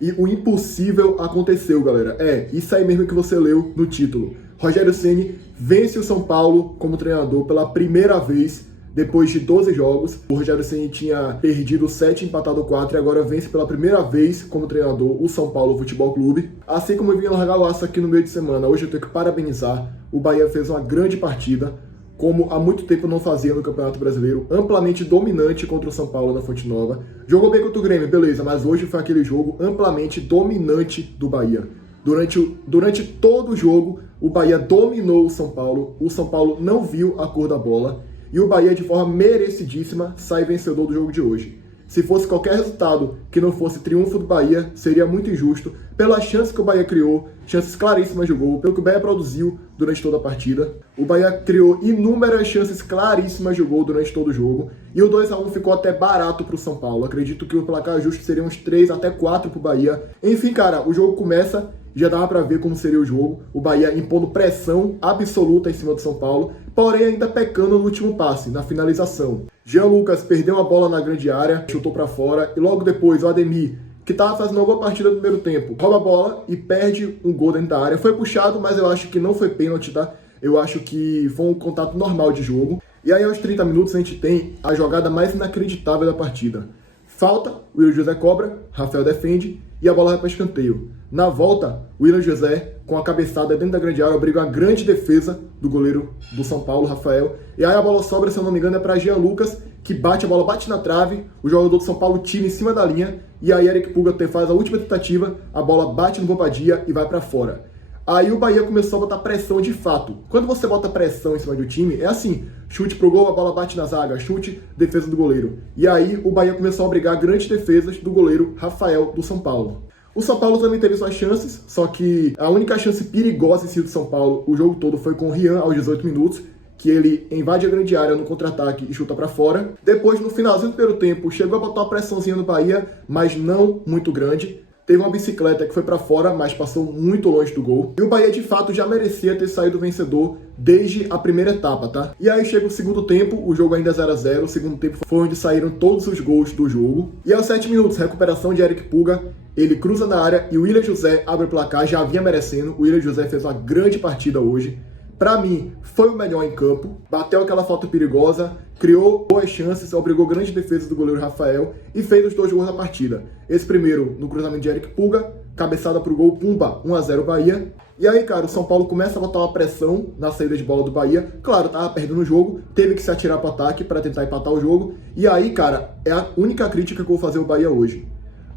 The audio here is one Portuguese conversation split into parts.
E o impossível aconteceu, galera. Isso aí mesmo que você leu no título. Rogério Ceni vence o São Paulo como treinador pela primeira vez depois de 12 jogos. O Rogério Ceni tinha perdido 7, empatado 4 e agora vence pela primeira vez como treinador o São Paulo Futebol Clube. Assim como eu vinha largar o aço aqui no meio de semana, hoje eu tenho que parabenizar. O Bahia fez uma grande partida, como há muito tempo não fazia no Campeonato Brasileiro, amplamente dominante contra o São Paulo na Fonte Nova. Jogou bem contra o Grêmio, beleza, mas hoje foi aquele jogo amplamente dominante do Bahia. Durante todo o jogo, o Bahia dominou o São Paulo não viu a cor da bola, e o Bahia, de forma merecidíssima, sai vencedor do jogo de hoje. Se fosse qualquer resultado que não fosse triunfo do Bahia, seria muito injusto, pela chance que o Bahia criou, chances claríssimas de gol, pelo que o Bahia produziu durante toda a partida. O Bahia criou inúmeras chances claríssimas de gol durante todo o jogo, e o 2-1 ficou até barato para o São Paulo. Acredito que o placar justo seria uns 3 até 4 para o Bahia. Enfim, cara, o jogo começa, já dava para ver como seria o jogo. O Bahia impondo pressão absoluta em cima do São Paulo, porém ainda pecando no último passe, na finalização. Jean Lucas perdeu a bola na grande área, chutou para fora, e logo depois o Ademir, que estava fazendo uma boa partida no primeiro tempo, rouba a bola e perde um gol dentro da área. Foi puxado, mas eu acho que não foi pênalti, tá? Eu acho que foi um contato normal de jogo. E aí aos 30 minutos a gente tem a jogada mais inacreditável da partida. Falta, o Willian José cobra, Rafael defende e a bola vai para escanteio. Na volta, o Willian José, com a cabeçada dentro da grande área, obriga uma grande defesa do goleiro do São Paulo, Rafael. E aí a bola sobra, se eu não me engano, é para Jean Lucas, que bate, a bola bate na trave, o jogador do São Paulo tira em cima da linha, e aí Eric Puga faz a última tentativa, a bola bate no Bobadilla e vai para fora. Aí o Bahia começou a botar pressão de fato. Quando você bota pressão em cima de um time, é assim, chute pro gol, a bola bate na zaga, chute, defesa do goleiro. E aí o Bahia começou a obrigar grandes defesas do goleiro Rafael do São Paulo. O São Paulo também teve suas chances, só que a única chance perigosa em si do São Paulo o jogo todo foi com o Rian aos 18 minutos, que ele invade a grande área no contra-ataque e chuta para fora. Depois, no finalzinho do primeiro tempo, chegou a botar uma pressãozinha no Bahia, mas não muito grande. Teve uma bicicleta que foi para fora, mas passou muito longe do gol. E o Bahia, de fato, já merecia ter saído vencedor desde a primeira etapa, tá? E aí chega o segundo tempo, o jogo ainda é 0-0. O segundo tempo foi onde saíram todos os gols do jogo. E aos 7 minutos, recuperação de Eric Puga. Ele cruza na área e o Willian José abre o placar, já vinha merecendo. O Willian José fez uma grande partida hoje. Pra mim, foi o melhor em campo, bateu aquela falta perigosa, criou boas chances, obrigou grande defesa do goleiro Rafael e fez os 2 gols da partida. Esse primeiro no cruzamento de Eric Puga, cabeçada pro gol, pumba, 1-0 Bahia. E aí, cara, o São Paulo começa a botar uma pressão na saída de bola do Bahia. Claro, tava perdendo o jogo, teve que se atirar pro ataque para tentar empatar o jogo. E aí, cara, é a única crítica que eu vou fazer ao Bahia hoje.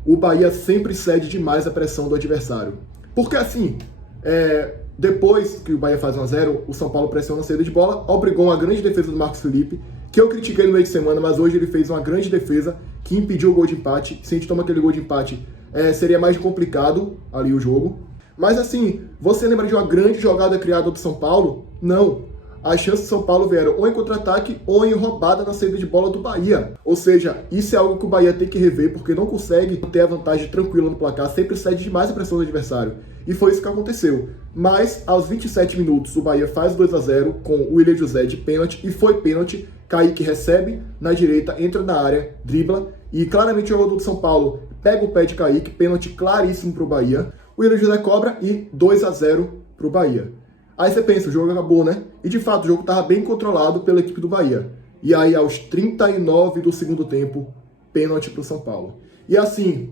O Bahia sempre cede demais a pressão do adversário. Porque assim, depois que o Bahia faz 1-0, o São Paulo pressiona a saída de bola, obrigou uma grande defesa do Marcos Felipe, que eu critiquei no meio de semana, mas hoje ele fez uma grande defesa que impediu o gol de empate. Se a gente toma aquele gol de empate, seria mais complicado ali o jogo. Mas assim, você lembra de uma grande jogada criada do São Paulo? Não. As chances do São Paulo vieram ou em contra-ataque ou em roubada na saída de bola do Bahia. Ou seja, isso é algo que o Bahia tem que rever, porque não consegue ter a vantagem tranquila no placar, sempre cede demais a pressão do adversário. E foi isso que aconteceu. Mas, aos 27 minutos, o Bahia faz 2-0 com o Willian José de pênalti, e foi pênalti. Kaique recebe na direita, entra na área, dribla, e claramente o jogador do São Paulo pega o pé de Kaique, pênalti claríssimo para o Bahia. O Willian José cobra e 2-0 para o Bahia. Aí você pensa, o jogo acabou, né? E de fato, o jogo estava bem controlado pela equipe do Bahia. E aí, aos 39 do segundo tempo, pênalti para o São Paulo. E assim,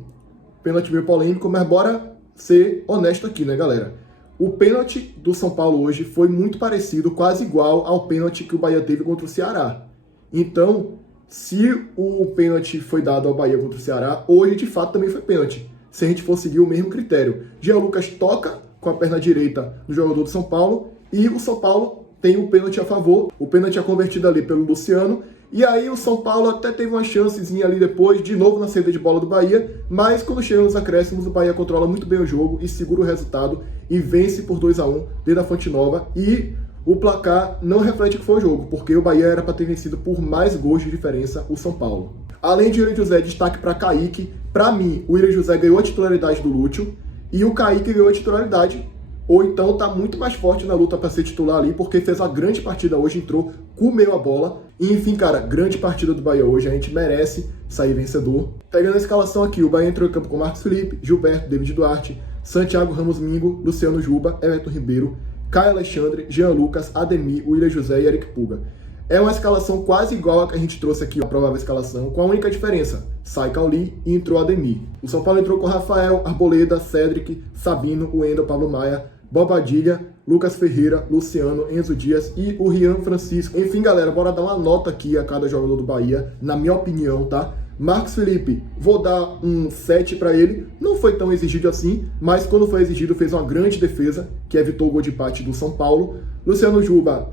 pênalti meio polêmico, mas bora ser honesto aqui, né, galera? O pênalti do São Paulo hoje foi muito parecido, quase igual ao pênalti que o Bahia teve contra o Ceará. Então, se o pênalti foi dado ao Bahia contra o Ceará, hoje de fato também foi pênalti. Se a gente for seguir o mesmo critério. Jean Lucas toca com a perna direita no jogador do São Paulo, e o São Paulo tem o pênalti a favor. O pênalti é convertido ali pelo Luciano, e aí o São Paulo até teve uma chancezinha ali depois, de novo na saída de bola do Bahia, mas quando chegam nos acréscimos, o Bahia controla muito bem o jogo e segura o resultado e vence por 2-1 dentro da Fonte Nova, e o placar não reflete o que foi o jogo, porque o Bahia era para ter vencido por mais gols de diferença o São Paulo. Além de Willian José, destaque para Kaique. Para mim, o Willian José ganhou a titularidade do Lúcio, e o Kaique ganhou a titularidade ou então tá muito mais forte na luta para ser titular ali, porque fez uma grande partida hoje, entrou, comeu a bola. E, enfim, cara, grande partida do Bahia hoje, a gente merece sair vencedor. Pegando a escalação aqui, o Bahia entrou em campo com Marcos Felipe, Gilberto, David Duarte, Santiago Ramos Mingo, Luciano Juba, Everton Ribeiro, Caio Alexandre, Jean Lucas, Ademir, William José e Eric Puga. É uma escalação quase igual a que a gente trouxe aqui, a provável escalação, com a única diferença: sai Cauli e entrou Ademir. O São Paulo entrou com Rafael, Arboleda, Cédric, Sabino, Wendel, Pablo Maia, Bobadilha, Lucas Ferreira, Luciano, Enzo Dias e o Rian Francisco. Enfim, galera, bora dar uma nota aqui a cada jogador do Bahia, na minha opinião, tá? Marcos Felipe, vou dar um 7 para ele. Não foi tão exigido assim, mas quando foi exigido fez uma grande defesa, que evitou o gol de empate do São Paulo. Luciano Juba,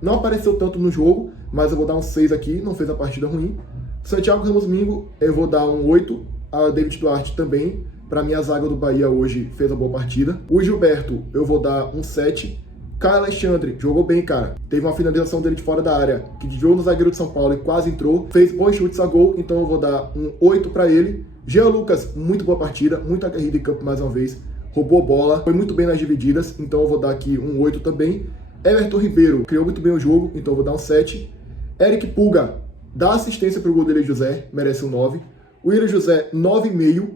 não apareceu tanto no jogo, mas eu vou dar um 6 aqui, não fez a partida ruim. Santiago Ramos Mingo, eu vou dar um 8. A David Duarte também, para mim a zaga do Bahia hoje fez uma boa partida. O Gilberto, eu vou dar um 7. Caio Alexandre, jogou bem, cara. Teve uma finalização dele de fora da área, que desviou no zagueiro de São Paulo e quase entrou. Fez bons chutes a gol, então eu vou dar um 8 para ele. Jean Lucas, muito boa partida, muita corrida em campo mais uma vez. Roubou bola, foi muito bem nas divididas, então eu vou dar aqui um 8 também. Everton Ribeiro, criou muito bem o jogo, então eu vou dar um 7. Eric Puga, dá assistência pro gol dele, José, merece um 9. William José, 9,5.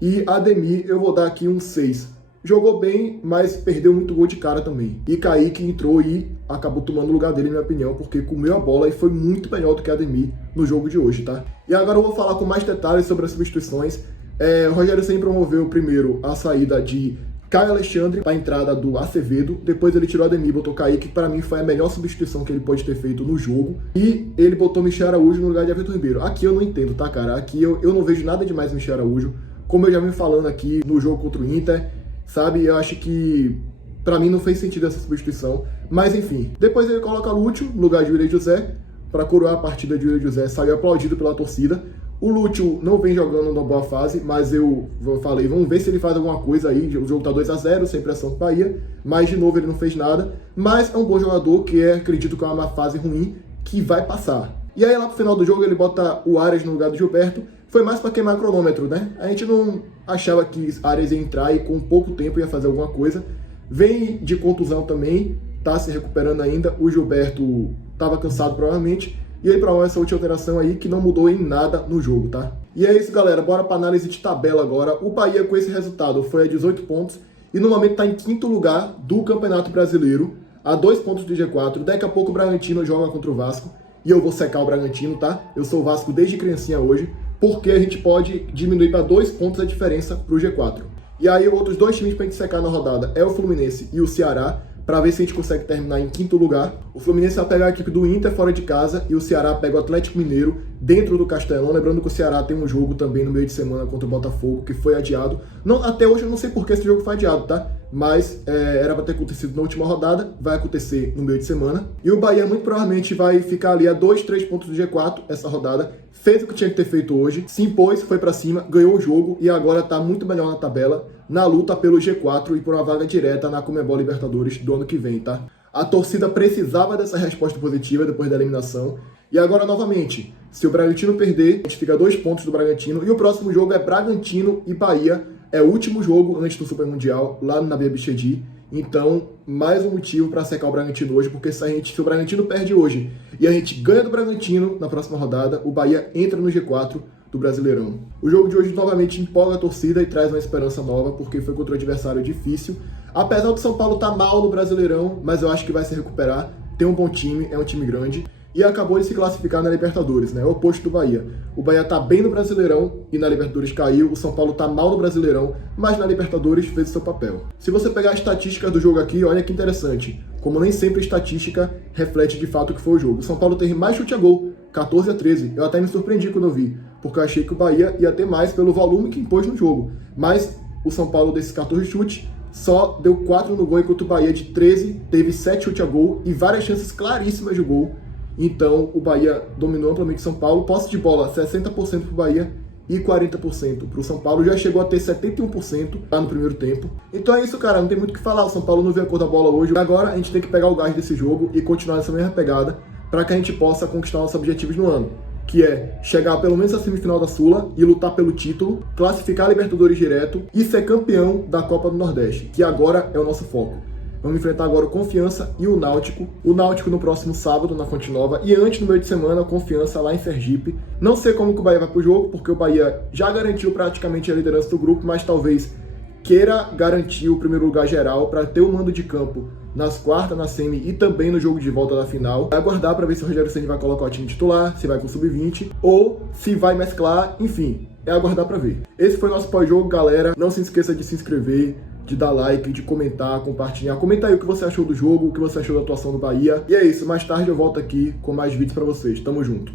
E Ademir, eu vou dar aqui um 6. Jogou bem, mas perdeu muito gol de cara também. E Kaique entrou e acabou tomando o lugar dele, na minha opinião, porque comeu a bola e foi muito melhor do que Ademir no jogo de hoje, tá? E agora eu vou falar com mais detalhes sobre as substituições. O Rogério Ceni promoveu primeiro a saída de Caio Alexandre para a entrada do Acevedo. Depois ele tirou Ademir, botou Kaique, que para mim foi a melhor substituição que ele pode ter feito no jogo. E ele botou Michel Araújo no lugar de Everton Ribeiro. Aqui eu não entendo, tá, cara? Aqui eu não vejo nada demais no Michel Araújo. Como eu já vim falando aqui no jogo contra o Inter, sabe? Eu acho que pra mim não fez sentido essa substituição. Mas enfim, depois ele coloca Lúcio no lugar de William José. Para coroar a partida de William José, saiu aplaudido pela torcida. O Lúcio não vem jogando numa boa fase, mas eu falei, vamos ver se ele faz alguma coisa aí. O jogo tá 2-0, sem pressão do Bahia, mas de novo ele não fez nada. Mas é um bom jogador que acredito que é uma fase ruim, que vai passar. E aí lá pro final do jogo ele bota o Arias no lugar do Gilberto. Foi mais para queimar cronômetro, né? A gente não achava que Arias ia entrar e com pouco tempo ia fazer alguma coisa. Vem de contusão também, tá se recuperando ainda. O Gilberto tava cansado provavelmente. E ele promove essa última alteração aí que não mudou em nada no jogo, tá? E é isso, galera. Bora para análise de tabela agora. O Bahia com esse resultado foi a 18 pontos e no momento tá em quinto lugar do Campeonato Brasileiro, a 2 pontos do G4. Daqui a pouco o Bragantino joga contra o Vasco e eu vou secar o Bragantino, tá? Eu sou o Vasco desde criancinha hoje, porque a gente pode diminuir para 2 pontos a diferença pro G4. E aí outros 2 times pra gente secar na rodada é o Fluminense e o Ceará, para ver se a gente consegue terminar em quinto lugar. O Fluminense vai pegar a equipe do Inter fora de casa e o Ceará pega o Atlético Mineiro dentro do Castelão. Lembrando que o Ceará tem um jogo também no meio de semana contra o Botafogo, que foi adiado. Não, até hoje eu não sei por que esse jogo foi adiado, tá? Mas era para ter acontecido na última rodada, vai acontecer no meio de semana. E o Bahia muito provavelmente vai ficar ali a 2, 3 pontos do G4 essa rodada. Fez o que tinha que ter feito hoje, se impôs, foi para cima, ganhou o jogo e agora tá muito melhor na tabela, na luta pelo G4 e por uma vaga direta na Conmebol Libertadores do ano que vem, tá? A torcida precisava dessa resposta positiva depois da eliminação. E agora, novamente, se o Bragantino perder, a gente fica a 2 pontos do Bragantino. E o próximo jogo é Bragantino e Bahia. É o último jogo antes do Super Mundial, lá no Nabi Abichedi. Então, mais um motivo para secar o Bragantino hoje, porque se o Bragantino perde hoje e a gente ganha do Bragantino na próxima rodada, o Bahia entra no G4 do Brasileirão. O jogo de hoje novamente empolga a torcida e traz uma esperança nova, porque foi contra um adversário difícil. Apesar do São Paulo estar mal no Brasileirão, mas eu acho que vai se recuperar. Tem um bom time, é um time grande. E acabou de se classificar na Libertadores, né? O oposto do Bahia. O Bahia tá bem no Brasileirão e na Libertadores caiu. O São Paulo tá mal no Brasileirão, mas na Libertadores fez o seu papel. Se você pegar as estatísticas do jogo aqui, olha que interessante. Como nem sempre a estatística reflete de fato o que foi o jogo. O São Paulo teve mais chute a gol, 14-13. Eu até me surpreendi quando eu vi, porque eu achei que o Bahia ia ter mais pelo volume que impôs no jogo. Mas o São Paulo, desses 14 chutes, só deu 4 no gol, enquanto o Bahia de 13 teve 7 chutes a gol e várias chances claríssimas de gol. Então o Bahia dominou amplamente o São Paulo. Posse de bola 60% para o Bahia e 40% para o São Paulo. Já chegou a ter 71% lá no primeiro tempo. Então é isso, cara, não tem muito o que falar. O São Paulo não viu a cor da bola hoje. Agora a gente tem que pegar o gás desse jogo e continuar nessa mesma pegada para que a gente possa conquistar nossos objetivos no ano. que é chegar pelo menos à semifinal da Sula e lutar pelo título, classificar a Libertadores direto e ser campeão da Copa do Nordeste, que agora é o nosso foco. Vamos enfrentar agora o Confiança e o Náutico. O Náutico no próximo sábado, na Fonte Nova. E antes, no meio de semana, o Confiança lá em Sergipe. Não sei como que o Bahia vai pro jogo, porque o Bahia já garantiu praticamente a liderança do grupo, mas talvez queira garantir o primeiro lugar geral para ter o mando de campo nas quartas, na semi e também no jogo de volta da final. Vai aguardar para ver se o Rogério Ceni vai colocar o time titular, se vai com o sub-20 ou se vai mesclar, enfim, é aguardar para ver. Esse foi o nosso pós-jogo, galera. Não se esqueça de se inscrever, de dar like, de comentar, compartilhar. Comenta aí o que você achou do jogo, o que você achou da atuação do Bahia. E é isso, mais tarde eu volto aqui com mais vídeos para vocês. Tamo junto.